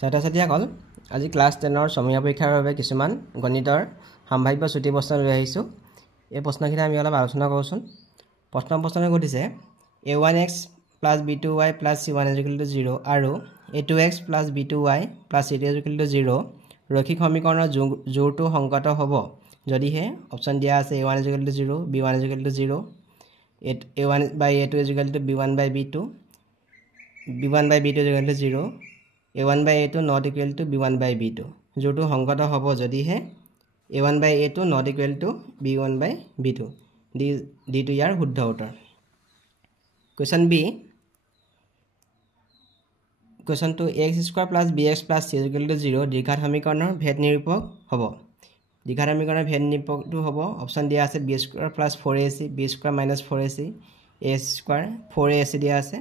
ছাত্ৰ-ছাত্ৰীসকল আজি ক্লাছ 10ৰ সমীক্ষা পৰীক্ষাৰ বাবে কিছুমান গণিতৰ সম্ভাৱ্য ছুটি প্ৰশ্ন লৈ আহিছোঁ। এই প্ৰশ্নখিনি আমি অলপ আলোচনা কৰোঁচোন। প্ৰথম প্ৰশ্নটো সুধিছে a1x + b2y + c1 = 0 আৰু a2x + b2y + c2 = 0 ৰৈখিক সমীকৰণৰ জোৰটো সংগত হ'ব যদিহে অপশ্যন দিয়া আছে a1 = 0, b1 = 0, a1/a2 = b1/b2, b1/b2 = 0, a1/a2 not equal to b1/b2 জোৰটো সংগত হ'ব যদিহে a1/a2 not equal to b1/b2 d2 ইয়াৰ শুদ্ধ উত্তৰ। Question B, Question 2 x² + bx + c = 0 দ্বিঘাত সমীকৰণৰ ভেদ নিৰূপক হ'ব। দ্বিঘাত সমীকৰণৰ ভেদ নিৰূপকটো হ'ব অপশ্যন দিয়া আছে b² + 4ac, b² - 4ac, a² 4ac দিয়া আছে।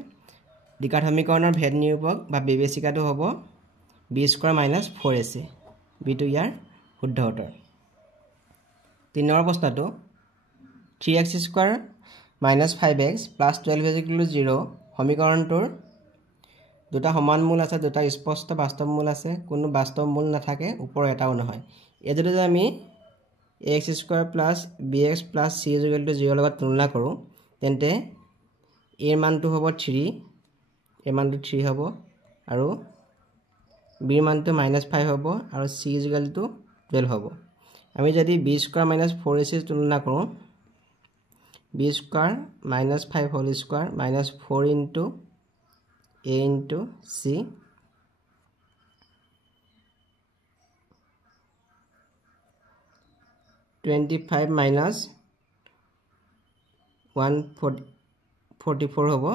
দ্বিঘাত সমীকৰণৰ ভেদ নিৰূপক বা বিবেচিকাটো হ'ব b² - 4ac, b2 ইয়াৰ শুদ্ধ উত্তৰ। 3 নম্বৰ প্ৰশ্নটো 3x² - 5x + 12 = 0 সমীকৰণটোৰ দুটা সমান মূল আছে, দুটা স্পষ্ট বাস্তৱ মূল আছে, কোনো বাস্তৱ মূল নাথাকে, ওপৰৰ এটাও নহয়। এই যদি আমি ax² + bx + c = 0 লগত তুলনা কৰোঁ তেন্তে a মানটো হ'ব 3, a মানটো 3 হ'ব আৰু b মানটো -5 হ'ব আৰু c = 12 হ'ব। আমি যদি b² - 4ac তুলনা কৰোঁ b² - 5 whole square - 4 into a into c (25 - 144 হ'ব।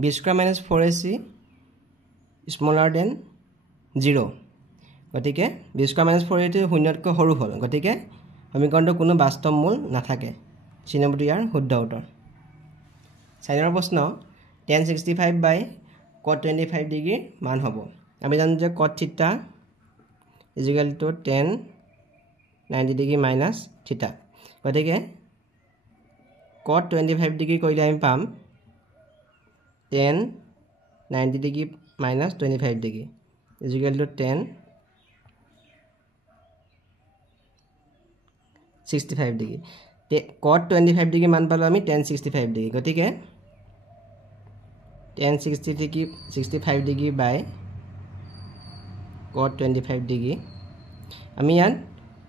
b² - 4ac smaller than 0 গতিকে b² - 4ac শূন্যতকৈ সৰু হ'ল, গতিকে সমীকৰণটো কোনো বাস্তৱ মূল নাথাকে। c নম্বৰটো ইয়াৰ শুদ্ধ উত্তৰ। 4 নম্বৰ প্ৰশ্ন tan 65/cot 25 ডিগ্ৰীৰ মান হ'ব। আমি জানো যে cot θ = tan 90 ডিগ্ৰী - θ, গতিকে cot 25 ডিগ্ৰী কৰিলে আমি পাম tan 90 degree - 25 degree = tan 65 degree. cot 25 degree মান পালোঁ আমি tan 65 ডিগ্ৰী, গতিকে tan 65 ডিগ্ৰী / cot 25 ডিগ্ৰী। আমি ইয়াত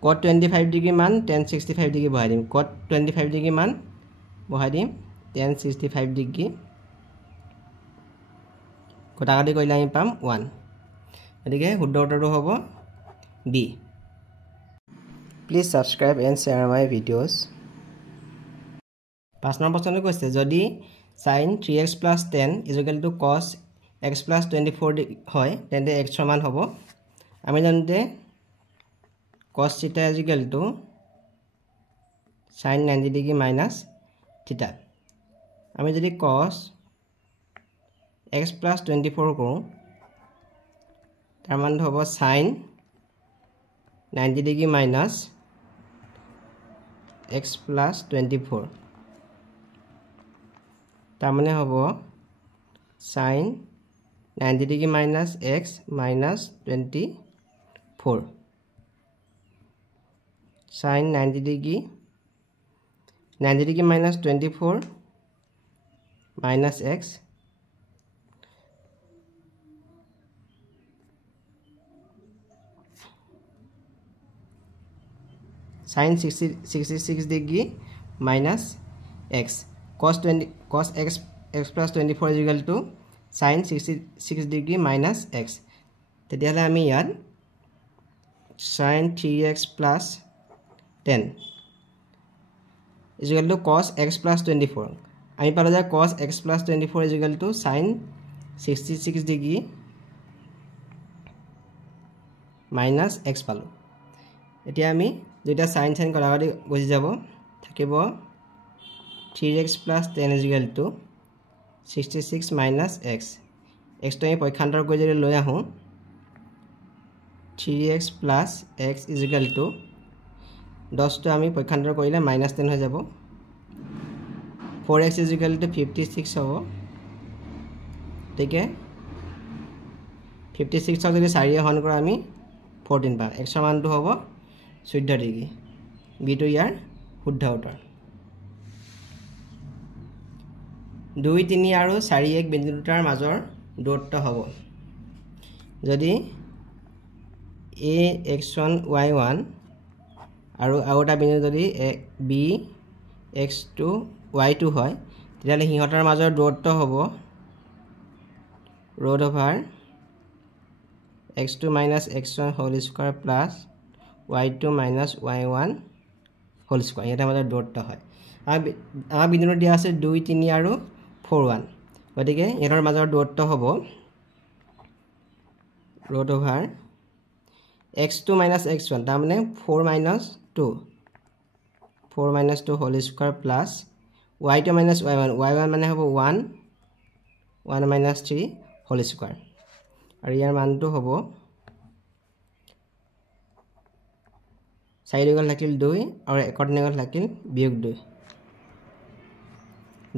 cot 25 ডিগ্ৰী মান tan 65 ডিগ্ৰী বহাই দিম, cot 25 ডিগ্ৰী মান বহাই দিম tan 65 ডিগ্ৰী, কটাকটি কৰিলে আমি পাম 1, গতিকে শুদ্ধ উত্তৰটো হ'ব B। Please subscribe and share my videos. 5 number প্ৰশ্নটো কৈছে যদি sin 3x + 10 = cos x + 24 হয় তেন্তে x সমান হ'ব। আমি জানো যে cos θ = sin 90 ডিগ্ৰী - θ। আমি যদি cos x + 24 কৰোঁ তাৰ মান হ'ব sin 90 ডিগ্ৰী - x + 24, তাৰ মানে হ'ব sin 90 degree - x - 24, sin 90 degree - 24 - x sin 66 degree - x cos x + 24 = sin 66 degree - x। তেতিয়াহ'লে আমি ইয়াত sin 3x + 10 = cos x + 24 আমি পালোঁ যে cos x + 24 = sin 66 degree - x পালোঁ। এতিয়া আমি দুইটা sin কটাকটি গুচি যাব, থাকিব 3x + 10 = 66 - x। xটো আমি পক্ষান্তৰ কৰি যদি লৈ আহোঁ 3x + x = 10টো আমি পক্ষান্তৰ কৰিলে -10 হৈ যাব। 4x is equal to 56 হ'ব ঠিক আছে 56 যদি 4 হৰণ কৰা আমি 14 পাম x ৰ মানটো হ'ব 14 ডিগ্ৰী b টো ইয়াৰ শুদ্ধ উত্তৰ 2 3 আৰু 4 1 বিন্দু দুটাৰ মাজৰ দূৰত্ব হ'ব যদি a x1 y1 আৰু আউটা বিন্দু যদি b x2 y2 হয় তেতিয়ালে হিহঁতৰ মাজৰ দূৰত্ব হ'ব root over x2 minus x1 whole square plus y2 minus y1 whole square এটা মাজৰ দূৰত্ব হয় আমাৰ বিন্দুটো দিয়া আছে 2 3 আৰু 4 1 গতিকে এৰৰ মাজৰ দূৰত্ব হ'ব root over x2 minus x1 তাৰ মানে 4 minus 2 whole square plus y2 minus y1 মানে হ'ব 1 minus 3 whole square আৰু ইয়াৰ মানটো হ'ব 4 গল থাকিল 2 আৰু 1 নে গল থাকিল বিয়োগ 2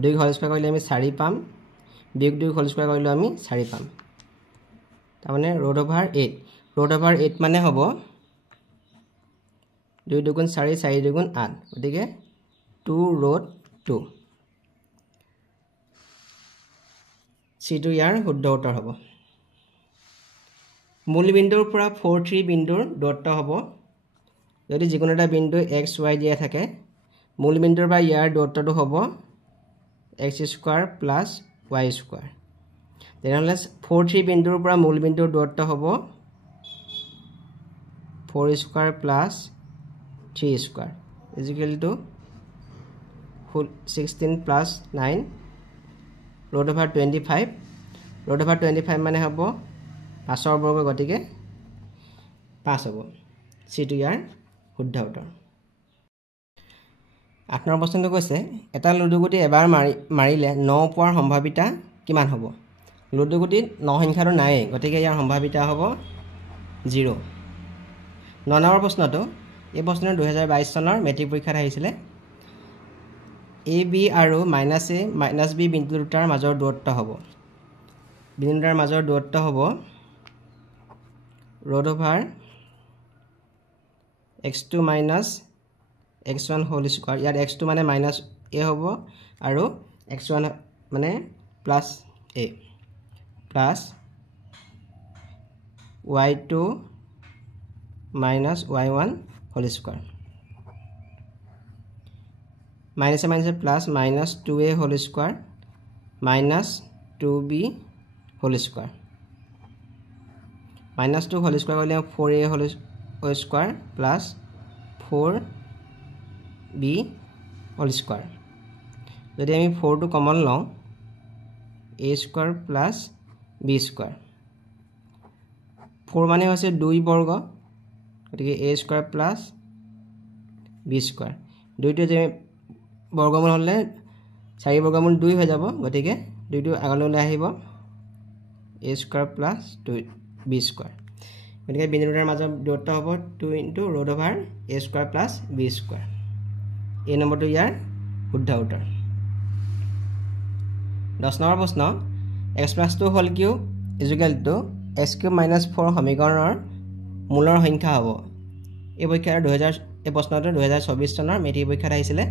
2 whole square কৰিলে আমি 4 পাম বিয়োগ 2 whole square কৰিলে আমি 4 পাম তাৰ মানে root over 8 মানে হ'ব 2 2 গুণ 4 4 2 গুণ 8 গতিকে 2 root 2 C2 ইয়াৰ শুদ্ধ উত্তৰ হ'ব মূল বিন্দুৰ পৰা 4 3 বিন্দুৰ দূৰত্ব হ'ব যদি যিকোনো এটা বিন্দু x y দিয়া থাকে মূল বিন্দুৰ পৰা ইয়াৰ দূৰত্বটো হ'ব x square plus y square তেনেহলে 4 3 বিন্দুৰ পৰা মূল বিন্দুৰ দূৰত্ব হ'ব 4 square plus 3 square is equal to 16 plus 9 root over 25 মানে হ'ব 5 ৰ বৰ্গ গতিকে 5 হ'ব C2 ইয়াৰ শুদ্ধ উত্তৰ 8 নম্বৰ প্ৰশ্নটো কৈছে এটা লুডুগুটি এবাৰ মাৰিলে 9 পোৱাৰ সম্ভাৱিতা কিমান হ'ব লুডুগুটিত 9 সংখ্যাটো নাই গতিকে ইয়াৰ সম্ভাৱিতা হ'ব 0 9 নম্বৰ প্ৰশ্নটো এই প্ৰশ্নটো 2022 চনৰ মেট্ৰিক পৰীক্ষাত আহিছিলে AB আৰু -A -B বিন্দু দুটাৰ মাজৰ দূৰত্ব হ'ব বিন্দু দুটাৰ মাজৰ দূৰত্ব হ'ব root over x2 minus x1 whole square ইয়াত x2 মানে -a হ'ব আৰু x1 মানে plus a plus y2 minus y1 whole square minus a minus a plus minus 2a whole square minus 2b whole square minus 2 whole square কৰিলে 4a whole square plus 4b whole square যদি আমি 4 টো common লওঁ a square plus b square 4 মানে হৈছে 2 বৰ্গ গতিকে a square plus b square 2 টো যে বৰ্গমূল হলে 4 বৰ্গমূল 2 হৈ যাব গতিকে 2 টো আগলৈ আহিব a square plus 2b square গতিকে বিন্দু দুটাৰ মাজৰ দূৰত্ব হ'ব 2 * root over a square plus b square এই নম্বৰটো ইয়াৰ শুদ্ধ উত্তৰ 10 নম্বৰ প্ৰশ্ন x + 2 whole cube is equal to x cube minus 4 সমীকৰণৰ মূলৰ সংখ্যা হ'ব এই পৰীক্ষাৰ 2000 এই প্ৰশ্নটো 2024 চনৰ মেট্ৰিক পৰীক্ষাত আহিছিলে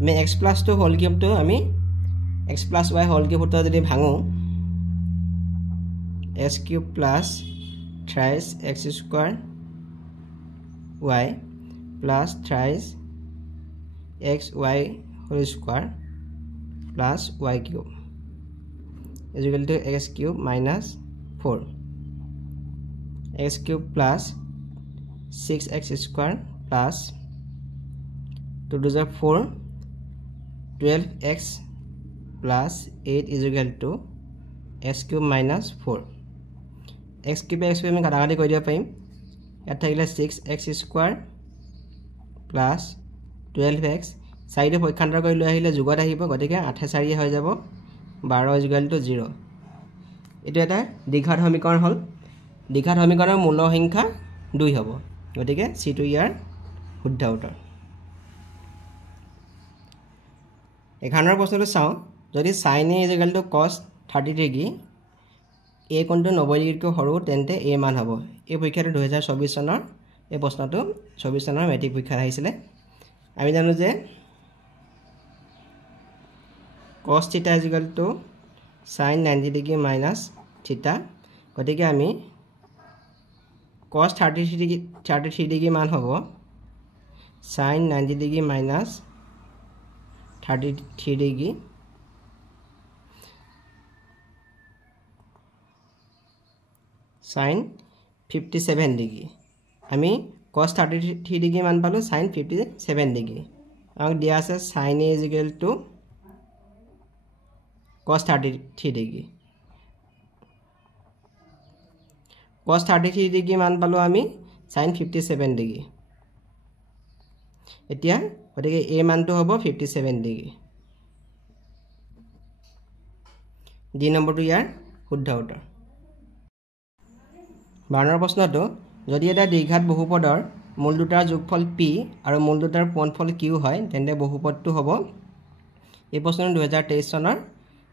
আমি x + 2 whole cube টো আমি x + y whole cube টো যদি ভাঙো x cube plus thrice x square y plus thrice x y whole square plus y cube is equal to x cube minus 4 x cube plus 6x square plus 2 to the 4 12x plus 8 is equal to x cube minus 4 x cube আমি কাটাকাটি কৰি দিব পাৰিম ইয়াত থাকিলে 6x square plus 12x 4 টো পক্ষান্তৰ কৰি লৈ আহিলে যোগত আহিব গতিকে 8 4 হৈ যাব 12 is equal to 0 এটো এটা দ্বিঘাত সমীকৰণ হল দ্বিঘাত সমীকৰণৰ মূল সংখ্যা 2 হ'ব গতিকে C2 ইয়াৰ শুদ্ধ উত্তৰ 11 প্ৰশ্নটো চাওঁ যদি sin a = cos 30 degree a কোণটো 90 ডিগ্ৰীতকৈ সৰু তেন্তে a মান হ'ব এই পৰীক্ষাটো 2024 চনৰ এই প্ৰশ্নটো 24 চনৰ মেট্ৰিক পৰীক্ষাত আহিছিলে আমি জানো যে cos θ = sin 90 ডিগ্ৰী minus θ গতিকে আমি cos 33 ডিগ্ৰী মান হ'ব sin 90 degree minus 33 degree sin 57 degree আমি cos 33 ডিগ্ৰী মান পালো sin 57 ডিগ্ৰী আমাক দিয়া আছে sin a = cos 33 degree cos 33 degree মান পালো আমি sin 57 ডিগ্ৰী এতিয়া গতিকে a মানটো হ'ব 57 ডিগ্ৰী ডি নম্বৰটো ইয়াৰ শুদ্ধ উত্তৰ 12 প্ৰশ্নটো যদি এটা দ্বিঘাত বহুপদৰ মূল দুটাৰ যোগফল p আৰু মূল দুটাৰ পূৰণফল q হয় তেন্তে বহুপদটো হ'ব এই প্ৰশ্নটো 2023 চনৰ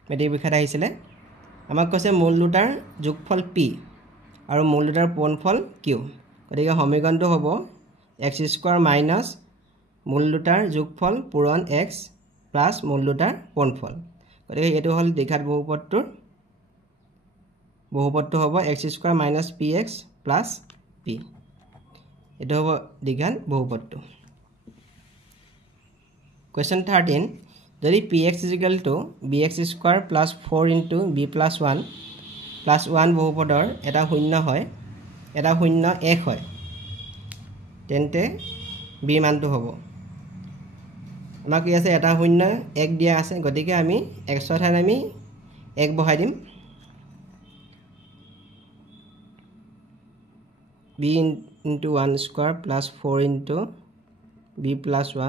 মেট্ৰিক পৰীক্ষাত আহিছিলে আমাক কৈছে মূল দুটাৰ যোগফল p আৰু মূল দুটাৰ পূৰণফল q গতিকে সমীকৰণটো হ'ব x² মাইনাছ মূল দুটাৰ যোগফল পূৰণ x প্লাছ মূল দুটাৰ পূৰণফল গতিকে এইটো হ'ল দ্বিঘাত বহুপদটো হ'ব x² minus px plus p এইটো হ'ব দ্বিঘাত বহুপদটো কুৱেশ্যন 13 যদি px = bx² plus 4 * b plus 1 plus 1 বহুপদৰ এটা শূন্য হয় এটা শূন্য 1 হয় তেন্তে b মানটো হ'ব আমাক কি আছে এটা শূন্য 1 দিয়া আছে গতিকে আমি x ৰ ঠাইত আমি 1 বহাই দিম b * 1² plus 4 * b plus 1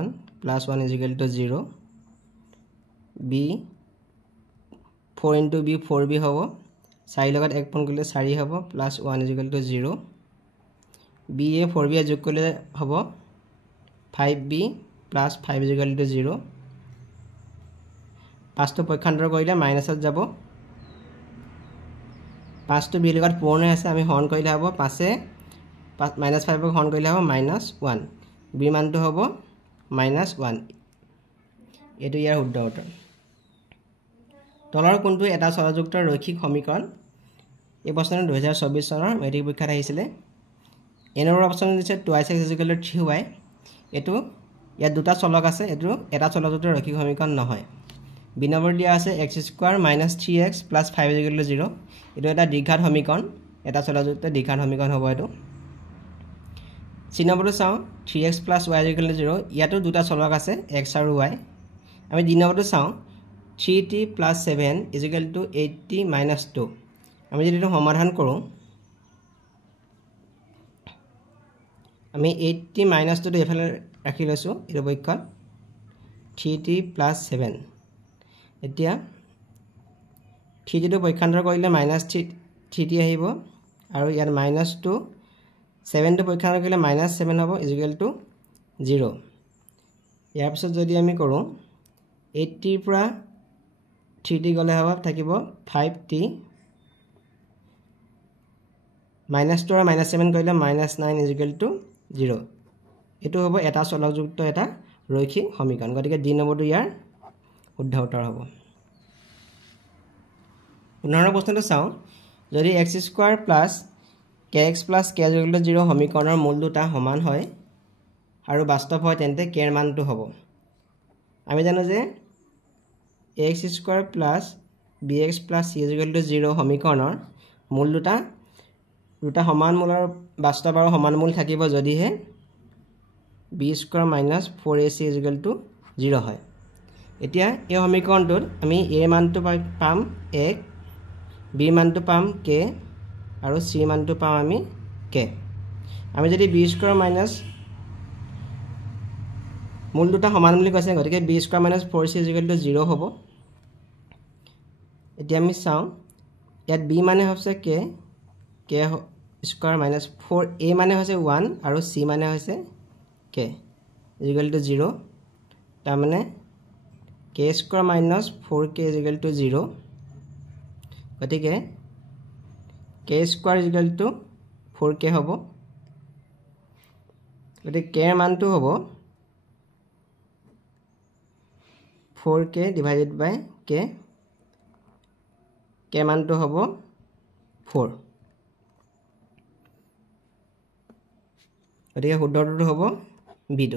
plus 1 = 0 b 4 * b 4b হ'ব 4 লগত 1 পূৰণ কৰিলে 4 হ'ব plus 1 = 0 b এ 4b যোগ কৰিলে হ'ব 5b plus 5 = 0 5টো পক্ষান্তৰ কৰিলে মাইনাছত যাব 5টো b লগত পূৰণ হৈ আছে আমি হৰণ কৰিলে হ'ব 5 -5 ক হৰণ কৰিলে হ'ব -1 b মানটো হ'ব -1 এইটো ইয়াৰ শুদ্ধ উত্তৰ তলৰ কোনটো এটা চলযুক্ত ৰৈখিক সমীকৰণ এই প্ৰশ্নটো 2024 চনৰ মেট্ৰিক পৰীক্ষাত আহিছিলে এ নম্বৰ অপচন দিছে 2x = 3y এইটো ইয়াত দুটা চলক আছে এইটো এটা চলযুক্ত ৰৈখিক সমীকৰণ নহয় বি নম্বৰ দিয়া আছে x² - 3x + 5 = 0 এইটো এটা দ্বিঘাত সমীকৰণ এটা চলযুক্ত দ্বিঘাত সমীকৰণ হ'ব এইটো সি নম্বৰটো চাওঁ 3x + y = 0 ইয়াতো দুটা চলক আছে x আৰু y আমি ডি নম্বৰটো চাওঁ 3t + 7 = 8t - 2 আমি যদি এইটো সমাধান কৰোঁ আমি 8t - 2টো এইফালে ৰাখি লৈছোঁ এইটো পক্ষত 3t + 7 এতিয়া 3tটো পক্ষান্তৰ কৰিলে -3t আহিব আৰু ইয়াত -2 7টো পক্ষান্তৰ কৰিলে -7 হ'ব = 0 ইয়াৰ পিছত যদি আমি কৰোঁ 8t ৰ পৰা 3t গ'লে হ'ব থাকিব 5t -2 আৰু -7 কৰিলে -9 = 0 এইটো হ'ব এটা চলকযুক্ত এটা ৰৈখিক সমীকৰণ গতিকে ডি নম্বৰটো ইয়াৰ শুদ্ধ উত্তৰ হ'ব 15 প্ৰশ্নটো চাওঁ যদি x² + kx + k = 0 সমীকৰণৰ মূল দুটা সমান হয় আৰু বাস্তৱ হয় তেন্তে k ৰ মানটো হ'ব আমি জানো যে ax² + bx + c = 0 সমীকৰণৰ মূল দুটা সমান মূলৰ বাস্তৱ আৰু সমান মূল থাকিব যদিহে b² - 4ac = 0 হয় এতিয়া এই সমীকৰণটোত আমি a মানটো পাম 1 b মানটো পাম k আৰু c মানটো পাম আমি k আমি যদি b² - মূল দুটা সমান বুলি কৈছে গতিকে b² - 4c = 0 হ'ব এতিয়া আমি চাওঁ ইয়াত b মানে হৈছে k k² - 4 a মানে হৈছে 1 আৰু c মানে হৈছে k = 0 তাৰ মানে k k square minus 4k is equal to 0 গতিকে k square is equal to 4k হ'ব গতিকে k এর মানটো হ'ব 4k divided by k k মানটো হ'ব 4 গতিকে শুদ্ধটো হ'ব b2